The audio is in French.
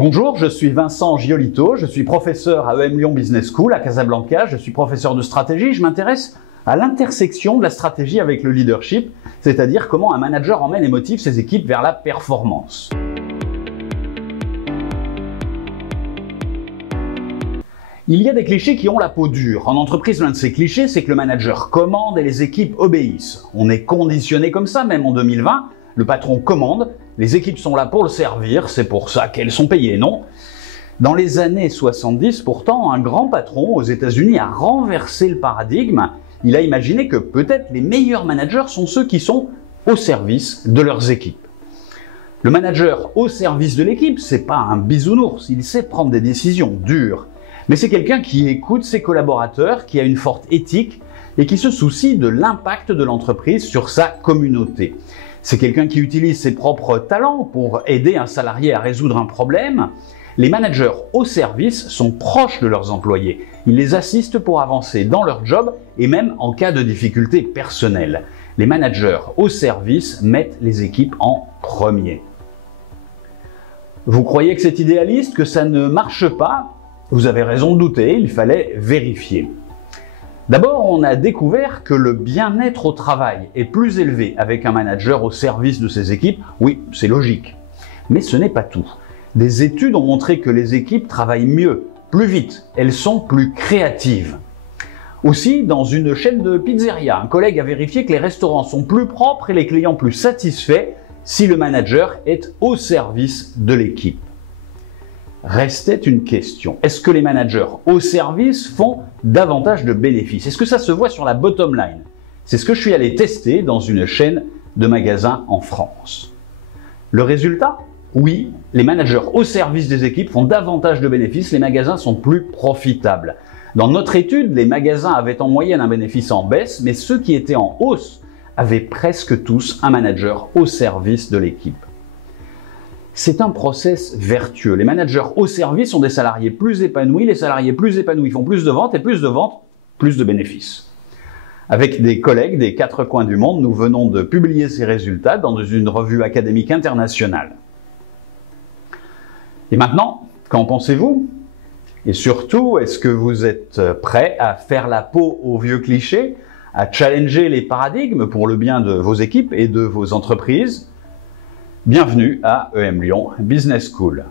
Bonjour, je suis Vincent Giolito, je suis professeur à EM Lyon Business School à Casablanca, je suis professeur de stratégie, je m'intéresse à l'intersection de la stratégie avec le leadership, c'est-à-dire comment un manager emmène et motive ses équipes vers la performance. Il y a des clichés qui ont la peau dure. En entreprise, l'un de ces clichés, c'est que le manager commande et les équipes obéissent. On est conditionné comme ça, même en 2020. Le patron commande, les équipes sont là pour le servir, c'est pour ça qu'elles sont payées, non? Dans les années 70, pourtant, un grand patron aux États-Unis a renversé le paradigme. Il a imaginé que peut-être les meilleurs managers sont ceux qui sont au service de leurs équipes. Le manager au service de l'équipe, c'est pas un bisounours, il sait prendre des décisions dures. Mais c'est quelqu'un qui écoute ses collaborateurs, qui a une forte éthique et qui se soucie de l'impact de l'entreprise sur sa communauté. C'est quelqu'un qui utilise ses propres talents pour aider un salarié à résoudre un problème. Les managers au service sont proches de leurs employés. Ils les assistent pour avancer dans leur job et même en cas de difficultés personnelles. Les managers au service mettent les équipes en premier. Vous croyez que c'est idéaliste, que ça ne marche pas? Vous avez raison de douter, il fallait vérifier. D'abord, on a découvert que le bien-être au travail est plus élevé avec un manager au service de ses équipes. Oui, c'est logique. Mais ce n'est pas tout. Des études ont montré que les équipes travaillent mieux, plus vite, elles sont plus créatives. Aussi, dans une chaîne de pizzeria, un collègue a vérifié que les restaurants sont plus propres et les clients plus satisfaits si le manager est au service de l'équipe. Restait une question. Est-ce que les managers au service font davantage de bénéfices? Est-ce que ça se voit sur la bottom line? C'est ce que je suis allé tester dans une chaîne de magasins en France. Le résultat? Oui, les managers au service des équipes font davantage de bénéfices, les magasins sont plus profitables. Dans notre étude, les magasins avaient en moyenne un bénéfice en baisse, mais ceux qui étaient en hausse avaient presque tous un manager au service de l'équipe. C'est un process vertueux. Les managers au service sont des salariés plus épanouis. Les salariés plus épanouis font plus de ventes et plus de ventes, plus de bénéfices. Avec des collègues des quatre coins du monde, nous venons de publier ces résultats dans une revue académique internationale. Et maintenant, qu'en pensez-vous? Et surtout, est-ce que vous êtes prêt à faire la peau aux vieux clichés, à challenger les paradigmes pour le bien de vos équipes et de vos entreprises? Bienvenue à EM Lyon Business School.